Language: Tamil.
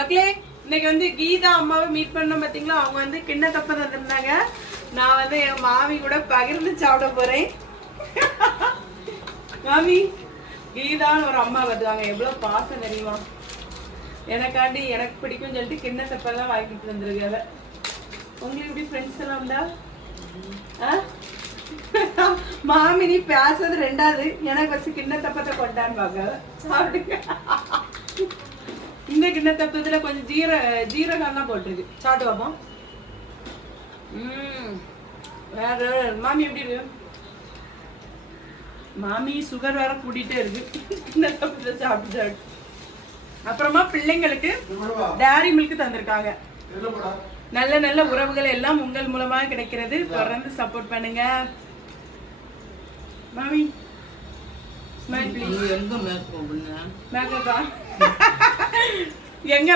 மக்களே இன்னைக்கு வந்து கீதா அம்மாவை மீட் பண்ணோம் பாத்தீங்களா. அவங்க வந்து கிண்ணத்தப்ப தந்திருந்தாங்க. நான் வந்து என் மாமி கூட பகிர்ந்து சாப்பிட போறேன். மாமி கீதான்னு ஒரு அம்மா வருவாங்க, எவ்வளவு பாசம் தெரியுமா. எனக்காண்டி எனக்கு பிடிக்கும் சொல்லிட்டு கிண்ணத்தப்பெல்லாம் வாங்கிட்டு வந்துருக்காங்க. உங்களுக்கு எப்படி ஃப்ரெண்ட்ஸ் எல்லாம் உண்டா? மாமி நீ பேசுறது ரெண்டாவது, எனக்கு வச்சு கிண்ணத்தப்பத்தை கொண்டாடுவாங்க. சாப்பிடுங்க. இந்த கிண்ணத்தப்பத்துல கொஞ்சம் ஜீரகம் தான் போட்டிருக்கு. சாப்பிட்டு பார்ப்போம். வேற மாமி எப்படி இருக்கு? மாமி சுகர் வேற கூட்டிட்டே இருக்கு. கிண்ணத்தப்பத்தை சாப்பிட்டு அப்புறமா பிள்ளைங்களுக்கு டேரி மில்க் தந்திருக்காங்க. நல்ல நல்ல உறவுகள் எல்லாம் உங்கள் மூலமாக கிடைக்கிறது. தொடர்ந்து சப்போர்ட் பண்ணுங்க. மாமி ஸ்மைல் ப்ளீஸ். எங்க மேக்கப் மேக்கப்பா எங்க